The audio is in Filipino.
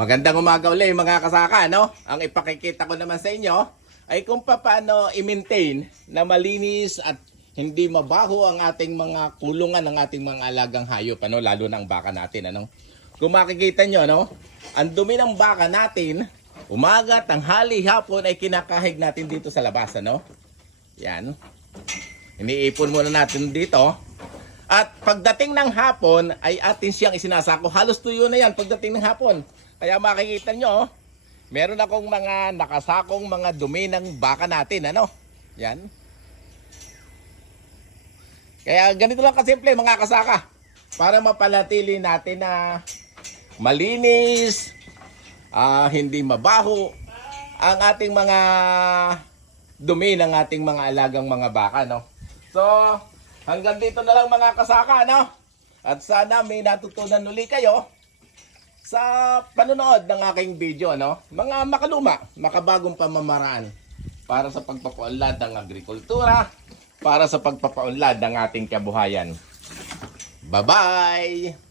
Magandang umaga ulit mga kasaka, no? Ang ipakikita ko naman sa inyo ay kung paano i-maintain na malinis at hindi mabaho ang ating mga kulungan ng ating mga alagang hayop, ano? Lalo na ang baka natin, ano? Kung makikita nyo, no? Ang dumi ng baka natin, umaga, tanghali, hapon ay kinakahig natin dito sa labas, ano? Yan. Iniipon muna natin dito. At pagdating ng hapon ay atin siyang isinasako. Halos tuyo na yan pagdating ng hapon. Kaya makikita nyo, meron akong mga nakasakong mga dumi ng baka natin. Ano? Yan. Kaya ganito lang kasimple mga kasaka. Para mapanatili natin na malinis, hindi mabaho ang ating mga dumi ng ating mga alagang mga baka. No? So, hanggang dito na lang mga kasaka, no? At sana may natutunan uli kayo sa panonood ng aking video, no? Mga makaluma, makabagong pamamaraan para sa pagpapaunlad ng agrikultura, para sa pagpapaunlad ng ating kabuhayan. Bye-bye!